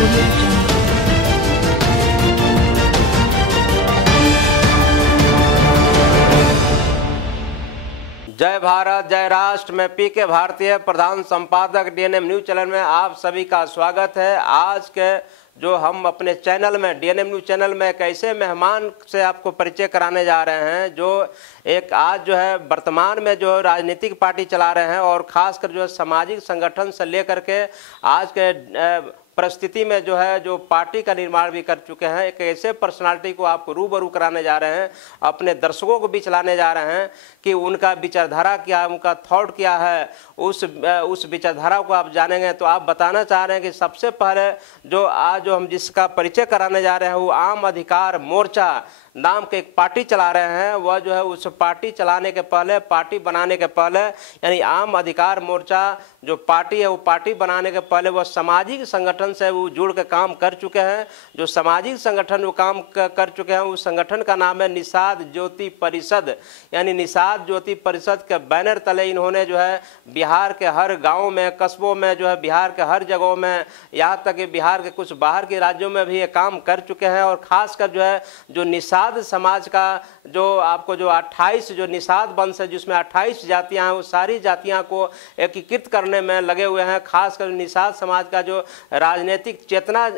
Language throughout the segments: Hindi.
जय भारत जय राष्ट्र। मैं पीके भारतीय, प्रधान संपादक डीएनएम न्यूज चैनल में आप सभी का स्वागत है। आज के जो हम अपने चैनल में डीएनएम न्यूज चैनल में एक ऐसे मेहमान से आपको परिचय कराने जा रहे हैं जो एक आज जो है वर्तमान में जो राजनीतिक पार्टी चला रहे हैं और खासकर जो सामाजिक संगठन से लेकर के आज के परिस्थिति में जो है जो पार्टी का निर्माण भी कर चुके हैं। एक ऐसे पर्सनालिटी को आपको रूबरू कराने जा रहे हैं, अपने दर्शकों को बीच लाने जा रहे हैं कि उनका विचारधारा क्या है, उनका थॉट क्या है, उस विचारधारा को आप जानेंगे। तो आप बताना चाह रहे हैं कि सबसे पहले जो आज जो हम जिसका परिचय कराने जा रहे हैं वो आम अधिकार मोर्चा नाम के एक पार्टी चला रहे हैं। वह जो है उस पार्टी चलाने के पहले, पार्टी बनाने के पहले, यानी आम अधिकार मोर्चा जो पार्टी है वो पार्टी बनाने के पहले वह सामाजिक संगठन से वो जुड़ के काम कर चुके हैं। जो सामाजिक संगठन वो काम कर चुके हैं उस संगठन का नाम है निषाद ज्योति परिषद। यानी निषाद ज्योति परिषद के बैनर तले इन्होंने जो है बिहार के हर गाँव में, कस्बों में, जो है बिहार के हर जगहों में, यहाँ तक कि बिहार के कुछ बाहर के राज्यों में भी ये काम कर चुके हैं। और खासकर जो है जो निषाद समाज का जो आपको जो 28 जो निषाद वंश है जिसमें 28 जातियां हैं, वो सारी जातियां को एकीकृत करने में लगे हुए हैं। खासकर निषाद समाज का जो राजनीतिक चेतना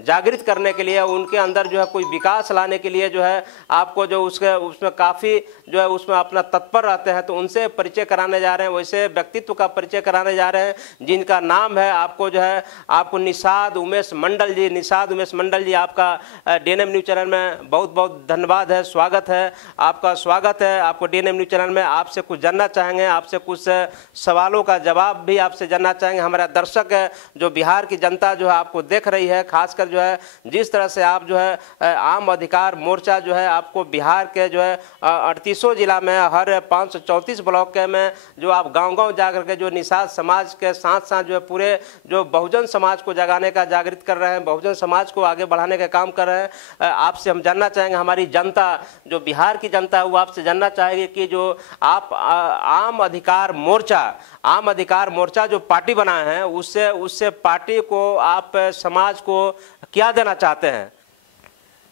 जागृत करने के लिए, उनके अंदर जो है कोई विकास लाने के लिए जो है आपको जो उसमें काफ़ी जो है उसमें अपना तत्पर रहते हैं। तो उनसे परिचय कराने जा रहे हैं, वैसे व्यक्तित्व का परिचय कराने जा रहे हैं जिनका नाम है आपको जो है आपको निषाद उमेश मंडल जी। निषाद उमेश मंडल जी, आपका डीएनएम न्यूज चैनल में बहुत बहुत धन्यवाद है, स्वागत है, आपका स्वागत है। आपको डीएनएम न्यूज चैनल में आपसे कुछ जानना चाहेंगे, आपसे कुछ सवालों का जवाब भी आपसे जानना चाहेंगे। हमारा दर्शक है जो बिहार की जनता जो है आपको देख रही है, खासकर जो है जिस तरह से आप जो है आम अधिकार मोर्चा जो है आपको बिहार के जो है 38 जिला में हर 534 ब्लॉक के में जो आप गाँव-गाँव जा करके जो निषाद समाज के साथ साथ जो है पूरे जो बहुजन समाज को जगाने का जागृत कर रहे हैं, बहुजन समाज को आगे बढ़ाने का काम कर रहे हैं। आपसे हम जानना चाहेंगे, हमारी जनता जो बिहार की जनता है वो आपसे जानना चाहेगी कि जो आप आम अधिकार मोर्चा जो पार्टी बनाए हैं उससे पार्टी को आप समाज को क्या देना चाहते हैं?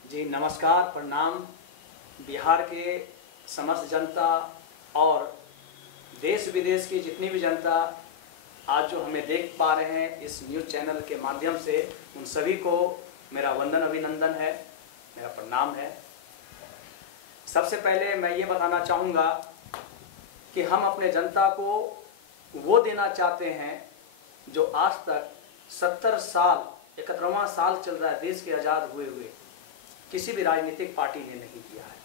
जी नमस्कार, प्रणाम। बिहार के समस्त जनता और देश विदेश की जितनी भी जनता आज जो हमें देख पा रहे हैं इस न्यूज़ चैनल के माध्यम से, उन सभी को मेरा वंदन अभिनंदन है, मेरा प्रणाम है। सबसे पहले मैं ये बताना चाहूँगा कि हम अपने जनता को वो देना चाहते हैं जो आज तक 70 साल 71वां साल चल रहा है देश के आज़ाद हुए हुए किसी भी राजनीतिक पार्टी ने नहीं दिया है।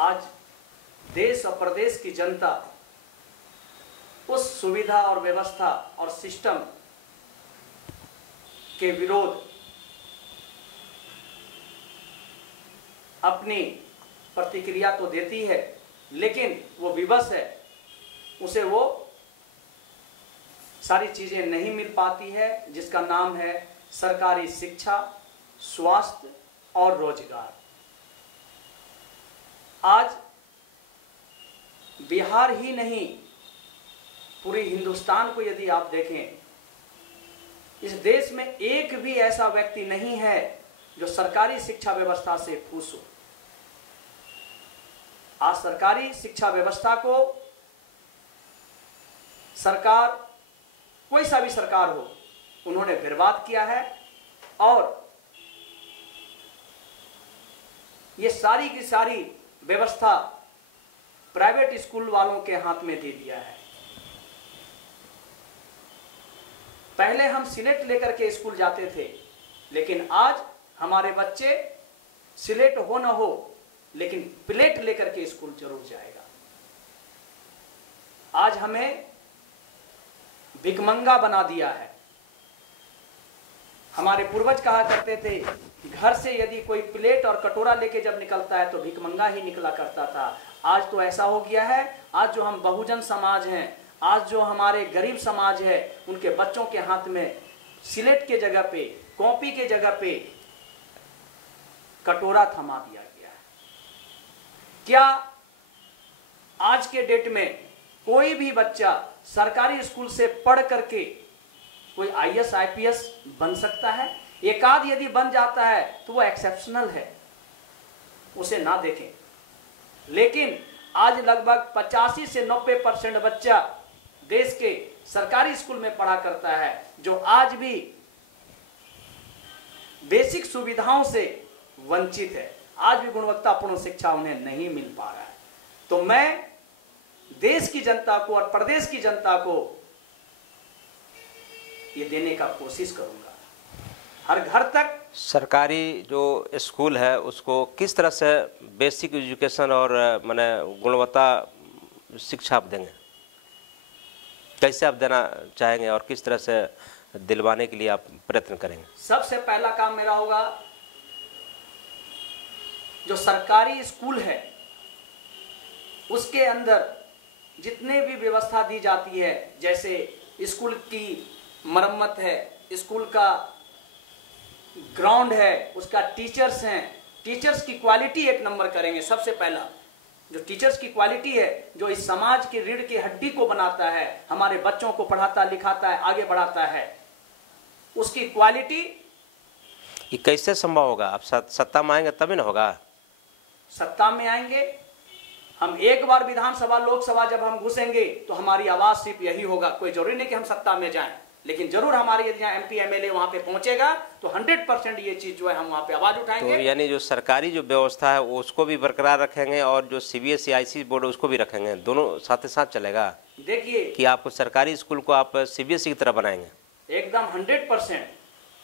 आज देश और प्रदेश की जनता उस सुविधा और व्यवस्था और सिस्टम के विरोध अपनी प्रतिक्रिया तो देती है, लेकिन वो विवश है, उसे वो सारी चीजें नहीं मिल पाती है जिसका नाम है सरकारी शिक्षा, स्वास्थ्य और रोजगार। आज बिहार ही नहीं पूरे हिंदुस्तान को यदि आप देखें, इस देश में एक भी ऐसा व्यक्ति नहीं है जो सरकारी शिक्षा व्यवस्था से खुश हो। आज सरकारी शिक्षा व्यवस्था को सरकार, कोई सा भी सरकार हो, उन्होंने बर्बाद किया है और ये सारी की सारी व्यवस्था प्राइवेट स्कूल वालों के हाथ में दे दिया है। पहले हम स्लेट लेकर के स्कूल जाते थे, लेकिन आज हमारे बच्चे स्लेट हो ना हो लेकिन प्लेट लेकर के स्कूल जरूर जाएगा। आज हमें भिखमंगा बना दिया है। हमारे पूर्वज कहा करते थे घर से यदि कोई प्लेट और कटोरा लेके जब निकलता है तो भिखमंगा ही निकला करता था। आज तो ऐसा हो गया है, आज जो हम बहुजन समाज हैं, आज जो हमारे गरीब समाज है, उनके बच्चों के हाथ में स्लेट के जगह पे, कॉपी के जगह पे कटोरा थमा दिया गया है। क्या आज के डेट में कोई भी बच्चा सरकारी स्कूल से पढ़ करके कोई IAS IPS बन सकता है, एक आध यदि बन जाता है तो वो एक्सेप्शनल है, उसे ना देखें। लेकिन आज लगभग 85 से 90% बच्चा देश के सरकारी स्कूल में पढ़ा करता है, जो आज भी बेसिक सुविधाओं से वंचित है, आज भी गुणवत्तापूर्ण शिक्षा उन्हें नहीं मिल पा रहा है। तो मैं देश की जनता को और प्रदेश की जनता को ये देने का कोशिश करूंगा, हर घर तक। सरकारी जो स्कूल है उसको किस तरह से बेसिक एजुकेशन और माने गुणवत्ता शिक्षा आप देंगे, कैसे आप देना चाहेंगे और किस तरह से दिलवाने के लिए आप प्रयत्न करेंगे? सबसे पहला काम मेरा होगा, जो सरकारी स्कूल है उसके अंदर जितने भी व्यवस्था दी जाती है, जैसे स्कूल की मरम्मत है, स्कूल का ग्राउंड है, उसका टीचर्स हैं, टीचर्स की क्वालिटी एक नंबर करेंगे। सबसे पहला जो टीचर्स की क्वालिटी है, जो इस समाज की रीढ़ की हड्डी को बनाता है, हमारे बच्चों को पढ़ाता लिखाता है, आगे बढ़ाता है, उसकी क्वालिटी। ये कैसे संभव होगा? आप सत्ता में आएंगे तभी ना होगा। सत्ता में आएंगे हम, एक बार विधानसभा लोकसभा जब हम घुसेंगे तो हमारी आवाज सिर्फ यही होगा। कोई जरूरी नहीं कि हम सत्ता में जाएं, लेकिन जरूर हमारे यदि MP MLA वहां पे पहुंचेगा तो 100% ये चीज जो है हम वहां पे आवाज उठाएंगे। तो यानी जो सरकारी जो व्यवस्था है उसको भी बरकरार रखेंगे और जो CBSE ICSE बोर्ड है उसको भी रखेंगे, दोनों साथ ही साथ चलेगा? देखिए कि आपको सरकारी स्कूल को आप CBSE की तरह बनाएंगे? एकदम 100%।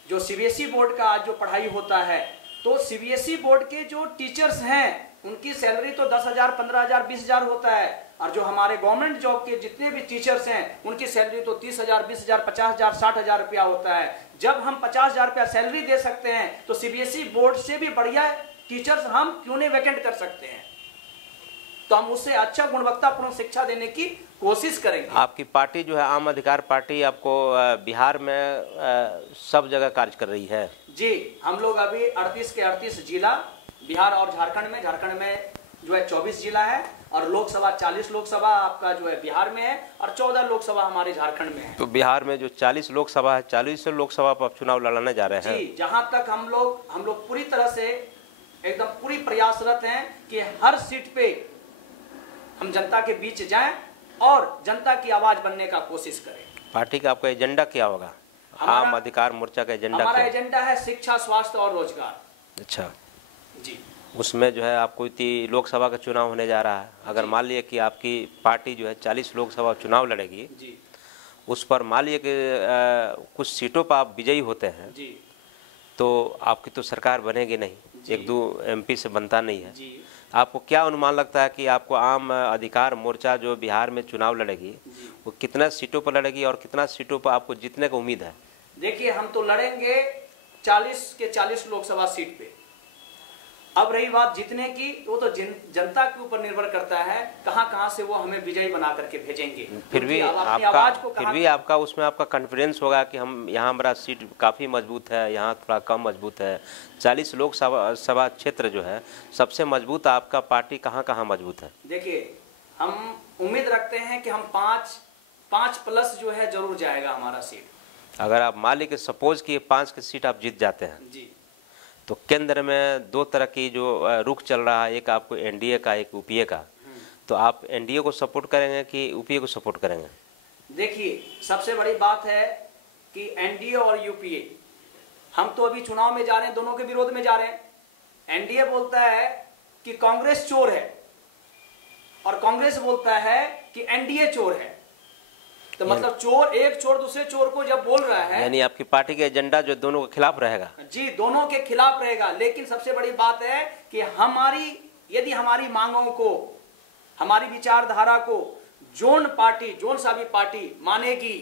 जो CBSE बोर्ड का आज जो पढ़ाई होता है, तो CBSE बोर्ड के जो टीचर्स हैं उनकी सैलरी तो 10,000 15,000 20,000 होता है, और जो हमारे गवर्नमेंट जॉब के जितने भी टीचर्स हैं उनकी सैलरी तो 30,000 20,000 50,000 60,000 रुपया होता है। जब हम 50,000 रुपया सैलरी दे सकते हैं तो CBSE बोर्ड से भी बढ़िया टीचर्स हम क्यों नहीं वैकेंट कर सकते हैं? तो हम उससे अच्छा गुणवत्तापूर्ण शिक्षा देने की कोशिश करेंगे। आपकी पार्टी जो है आम अधिकार पार्टी आपको बिहार में सब जगह कार्य कर रही है? जी, हम लोग अभी 38 के 38 जिला बिहार और झारखंड में जो है 24 जिला है, और लोकसभा 40 लोकसभा आपका जो है बिहार में है, और 14 लोकसभा हमारे झारखंड में है। तो बिहार में जो 40 लोकसभा है, 40 लोकसभा पर आप चुनाव लड़ने जा रहे हैं? जी, जहां तक हम लोग पूरी तरह से एकदम पूरी प्रयासरत हैं कि हर सीट पे हम जनता के बीच जाएं और जनता की आवाज बनने का कोशिश करें। पार्टी का आपका एजेंडा क्या होगा? आम अधिकार मोर्चा का एजेंडा हमारा क्या? एजेंडा है शिक्षा, स्वास्थ्य और रोजगार। अच्छा जी, उसमें जो है आपको लोकसभा का चुनाव होने जा रहा है, अगर मान लिया कि आपकी पार्टी जो है 40 लोकसभा चुनाव लड़ेगी जी, उस पर मान लिया कि कुछ सीटों पर आप विजयी होते हैं जी, तो आपकी तो सरकार बनेगी नहीं, 1-2 MP से बनता नहीं है। जी, आपको क्या अनुमान लगता है कि आपको आम अधिकार मोर्चा जो बिहार में चुनाव लड़ेगी वो कितना सीटों पर लड़ेगी और कितना सीटों पर आपको जीतने का उम्मीद है? देखिए हम तो लड़ेंगे 40 के 40 लोकसभा सीट पे। अब रही बात जीतने की, वो तो जनता के ऊपर निर्भर करता है कहां से वो हमें विजयी बना करके भेजेंगे। फिर भी आपका उसमें आपका कॉन्फिडेंस होगा कि हम यहाँ हमारा सीट काफ़ी मजबूत है, यहाँ थोड़ा कम मजबूत है। 40 लोकसभा क्षेत्र जो है सबसे मजबूत आपका पार्टी कहाँ मजबूत है? देखिए हम उम्मीद रखते हैं कि हम 5 प्लस जो है जरूर जाएगा हमारा सीट। अगर आप मान लीजिए सपोज कि 5 की सीट आप जीत जाते हैं जी, तो केंद्र में 2 तरह की जो रुख चल रहा है, एक आपको NDA का, एक UPA का, तो आप NDA को सपोर्ट करेंगे कि UPA को सपोर्ट करेंगे? देखिए सबसे बड़ी बात है कि NDA और UPA, हम तो अभी चुनाव में जा रहे हैं, दोनों के विरोध में जा रहे हैं। NDA बोलता है कि कांग्रेस चोर है और कांग्रेस बोलता है कि NDA चोर है। तो मतलब एक चोर दूसरे चोर को जब बोल रहा है, यानी आपकी पार्टी का एजेंडा जो दोनों के खिलाफ रहेगा? जी, दोनों के खिलाफ रहेगा। लेकिन सबसे बड़ी बात है कि यदि हमारी मांगों को, हमारी विचारधारा को जोन सा भी पार्टी मानेगी,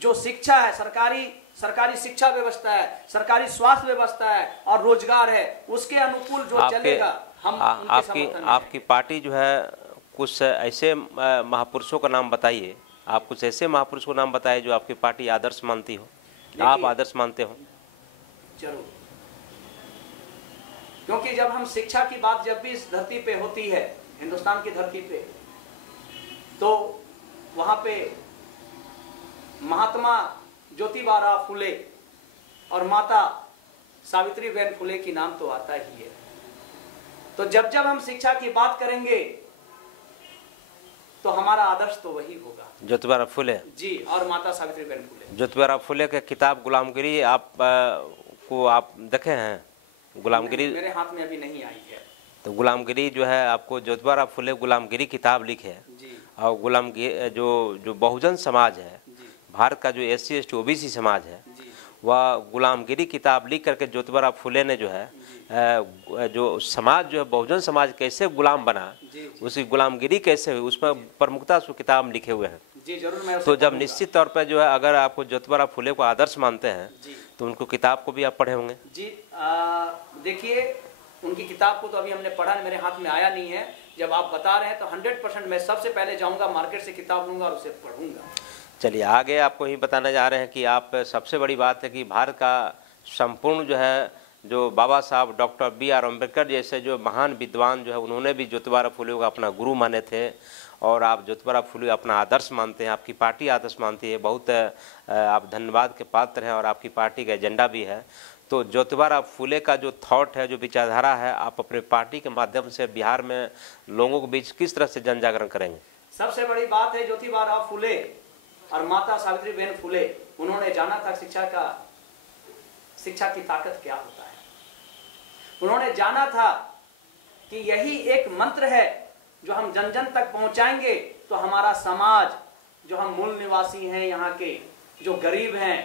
जो शिक्षा है, सरकारी शिक्षा व्यवस्था है, सरकारी स्वास्थ्य व्यवस्था है और रोजगार है, उसके अनुकूल जो चलेगा, हम आपकी पार्टी जो है कुछ ऐसे महापुरुषों का नाम बताइए, आप कुछ ऐसे महापुरुष को नाम बताइए जो आपकी पार्टी आदर्श मानती हो, आप आदर्श मानते हो। जरूर, क्योंकि जब हम शिक्षा की बात जब भी इस धरती पे होती है, हिंदुस्तान की धरती पे, तो वहां पे महात्मा ज्योतिबा फुले और माता सावित्रीबाई फुले की नाम तो आता ही है। तो जब जब हम शिक्षा की बात करेंगे तो हमारा आदर्श तो वही होगा, ज्योतिबा फुले जी, और माता सावित्रीबाई फुले। ज्योतिबा फुले के किताब गुलामगिरी आप को आप देखे हैं? गुलामगिरी मेरे हाथ में अभी नहीं आई है। तो गुलामगिरी जो है आपको ज्योतिबा फुले गुलामगिरी किताब लिखे जी, और गुलामगिरी जो बहुजन समाज है, जी, भारत का जो SC ST OBC समाज है, जी, वह गुलामगिरी किताब लिख करके ज्योतिबा फुले ने जो है जो समाज जो है बहुजन समाज कैसे गुलाम बना, जी, उसकी गुलामगिरी कैसे हुई, उस पर प्रमुखता से किताब लिखे हुए हैं। जी, जरूर मैं तो जब निश्चित तौर पर जो है अगर आपको ज्योतिबा फुले को आदर्श मानते हैं जी, तो उनको किताब को भी आप पढ़े होंगे। जी, देखिए उनकी किताब को तो अभी हमने पढ़ा, मेरे हाथ में आया नहीं है। जब आप बता रहे हैं तो 100% मैं सबसे पहले जाऊंगा मार्केट से किताब लूंगा और उसे पढ़ूंगा। चलिए आगे आपको ही बताने जा रहे हैं कि आप सबसे बड़ी बात है कि भारत का संपूर्ण जो है जो बाबा साहब डॉक्टर BR अम्बेडकर जैसे जो महान विद्वान जो है उन्होंने भी ज्योतिबा फुले को अपना गुरु माने थे और आप ज्योतिबा फुले अपना आदर्श मानते हैं, आपकी पार्टी आदर्श मानती है। बहुत आप धन्यवाद के पात्र हैं और आपकी पार्टी का एजेंडा भी है। तो ज्योतिबा फुले का जो थॉट है, जो विचारधारा है, आप अपने पार्टी के माध्यम से बिहार में लोगों के बीच किस तरह से जन जागरण करेंगे? सबसे बड़ी बात है ज्योतिबा फुले और माता सावित्रीबाई फुले, उन्होंने जाना था शिक्षा की ताकत क्या होता है। उन्होंने जाना था कि यही एक मंत्र है जो हम जन जन तक पहुंचाएंगे तो हमारा समाज, जो हम मूल निवासी हैं यहाँ के, जो गरीब हैं,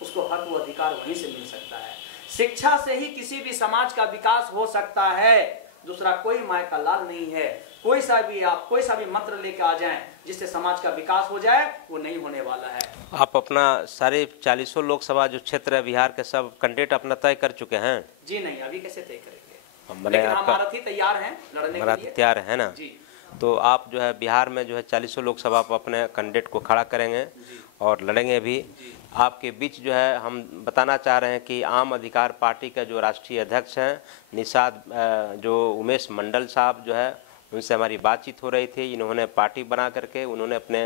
उसको हक व अधिकार वहीं से मिल सकता है। शिक्षा से ही किसी भी समाज का विकास हो सकता है, दूसरा कोई माय का लाल नहीं है। कोई सा भी मंत्र लेकर आ जाएं जिससे समाज का विकास हो जाए, वो नहीं होने वाला है। आप अपना सारे 40 लोकसभा जो क्षेत्र है बिहार के सब कैंडिडेट अपना तय कर चुके हैं? जी नहीं, अभी कैसे तय करेंगे, मैंने लेकिन हमारा तैयार हैं लड़ने के लिए। तैयार है ना जी। तो आप जो है बिहार में जो है 40 लोकसभा पर अपने कैंडिडेट को खड़ा करेंगे और लड़ेंगे भी। आपके बीच जो है हम बताना चाह रहे हैं कि आम अधिकार पार्टी का जो राष्ट्रीय अध्यक्ष हैं निषाद जो उमेश मंडल साहब जो है, उनसे हमारी बातचीत हो रही थी। इन्होंने पार्टी बना करके उन्होंने अपने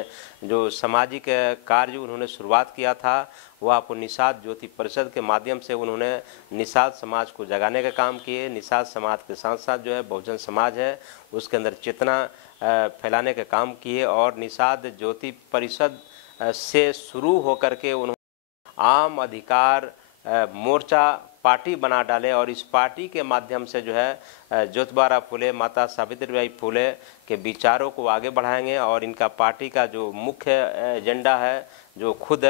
जो सामाजिक कार्य उन्होंने शुरुआत किया था, वह आपको निषाद ज्योति परिषद के माध्यम से उन्होंने निषाद समाज को जगाने का काम किए। निषाद समाज के साथ साथ जो है बहुजन समाज है उसके अंदर चेतना फैलाने का काम किए और निषाद ज्योति परिषद से शुरू होकर के उन्होंने आम अधिकार मोर्चा पार्टी बना डाले और इस पार्टी के माध्यम से जो है ज्योतिबा फुले, माता सावित्रीबाई फुले के विचारों को आगे बढ़ाएंगे। और इनका पार्टी का जो मुख्य एजेंडा है, जो खुद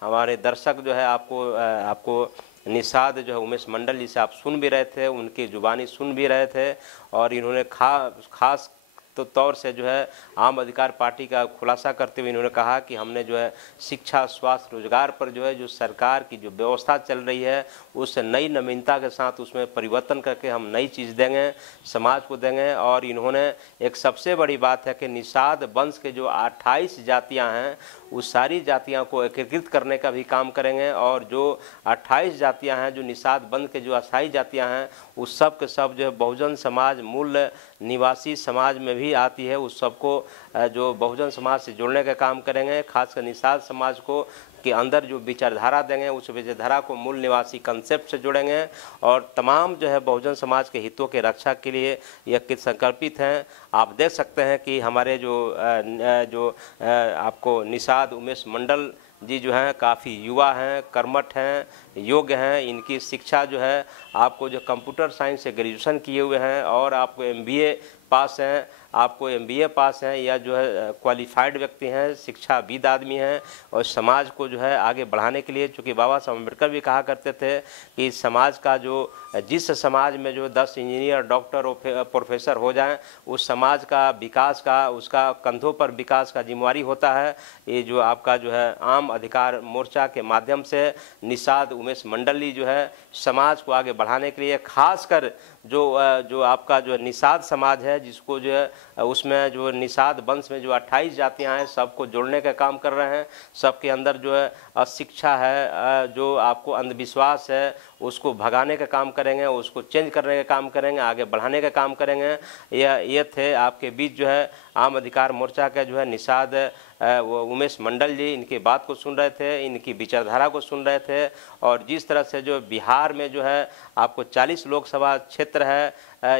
हमारे दर्शक जो है आपको निषाद जो है उमेश मंडल जी से आप सुन भी रहे थे, उनकी जुबानी सुन भी रहे थे और इन्होंने खास तो तौर से जो है आम अधिकार पार्टी का खुलासा करते हुए इन्होंने कहा कि हमने जो है शिक्षा, स्वास्थ्य, रोजगार पर जो है जो सरकार की जो व्यवस्था चल रही है उस नई नवीनता के साथ उसमें परिवर्तन करके हम नई चीज़ देंगे, समाज को देंगे। और इन्होंने एक सबसे बड़ी बात है कि निषाद वंश के जो 28 जातियां हैं उस सारी जातियां को एकीकृत करने का भी काम करेंगे और जो 28 जातियां हैं, जो निषाद वंश के जो अस्थायी जातियां हैं, उस सब के सब जो है बहुजन समाज मूल निवासी समाज में भी आती है, उस सबको जो बहुजन समाज से जोड़ने का काम करेंगे। खासकर निषाद समाज को के अंदर जो विचारधारा देंगे उस विचारधारा को मूल निवासी कंसेप्ट से जोड़ेंगे और तमाम जो है बहुजन समाज के हितों के रक्षा के लिए यह संकल्पित हैं। आप देख सकते हैं कि हमारे जो आपको निषाद उमेश मंडल जी जो हैं काफ़ी युवा हैं, कर्मठ हैं, योग्य हैं। इनकी शिक्षा जो है आपको जो कंप्यूटर साइंस से ग्रेजुएशन किए हुए हैं और आपको MBA पास हैं, आपको MBA पास हैं या जो है क्वालिफाइड व्यक्ति हैं, शिक्षाविद आदमी हैं और समाज को जो है आगे बढ़ाने के लिए, चूँकि बाबा साहब अम्बेडकर भी कहा करते थे कि समाज का जो जिस समाज में जो 10 इंजीनियर, डॉक्टर और प्रोफेसर हो जाएं उस समाज का विकास का उसका कंधों पर विकास का जिम्मेवारी होता है। ये जो आपका जो है आम अधिकार मोर्चा के माध्यम से निषाद उमेश मंडली जो है समाज को आगे बढ़ाने के लिए खासकर जो आपका जो निषाद समाज है जिसको जो है उसमें जो निषाद वंश में जो 28 जातियां हैं सबको जोड़ने का काम कर रहे हैं। सबके अंदर जो है अशिक्षा है, जो आपको अंधविश्वास है उसको भगाने का काम करेंगे, उसको चेंज करने का काम करेंगे, आगे बढ़ाने का काम करेंगे। ये थे आपके बीच जो है आम अधिकार मोर्चा का जो है निषाद वो उमेश मंडल जी इनकी बात को सुन रहे थे, इनकी विचारधारा को सुन रहे थे। और जिस तरह से जो बिहार में जो है आपको 40 लोकसभा क्षेत्र है,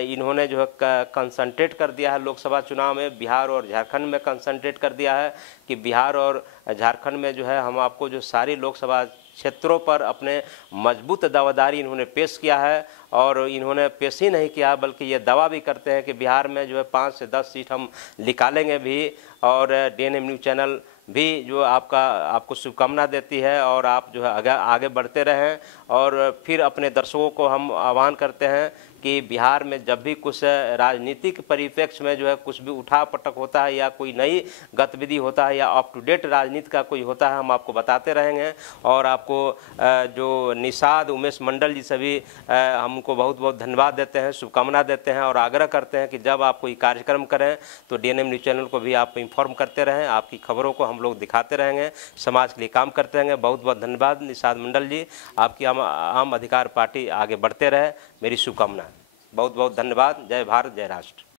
इन्होंने जो है कंसंट्रेट कर दिया है लोकसभा चुनाव में, बिहार और झारखंड में कंसंट्रेट कर दिया है कि बिहार और झारखंड में जो है हम आपको जो सारी लोकसभा क्षेत्रों पर अपने मजबूत दावेदारी इन्होंने पेश किया है। और इन्होंने पेश ही नहीं किया बल्कि ये दावा भी करते हैं कि बिहार में जो है 5 से 10 सीट हम निकालेंगे भी। और डीएनएम न्यूज़ चैनल भी जो आपको शुभकामना देती है और आप जो है आगे बढ़ते रहें। और फिर अपने दर्शकों को हम आह्वान करते हैं कि बिहार में जब भी कुछ राजनीतिक परिप्रेक्ष्य में जो है कुछ भी उठा पटक होता है या कोई नई गतिविधि होता है या अप टू डेट राजनीति का कोई होता है, हम आपको बताते रहेंगे। और आपको जो निषाद उमेश मंडल जी सभी हमको बहुत बहुत धन्यवाद देते हैं, शुभकामना देते हैं और आग्रह करते हैं कि जब आप कोई कार्यक्रम करें तो डीएनएम न्यूज़ चैनल को भी आप इन्फॉर्म करते रहें, आपकी खबरों को हम लोग दिखाते रहेंगे, समाज के लिए काम करते रहेंगे। बहुत बहुत धन्यवाद निषाद मंडल जी, आपकी आम अधिकार पार्टी आगे बढ़ते रहे, मेरी शुभकामना। बहुत बहुत धन्यवाद। जय भारत, जय राष्ट्र।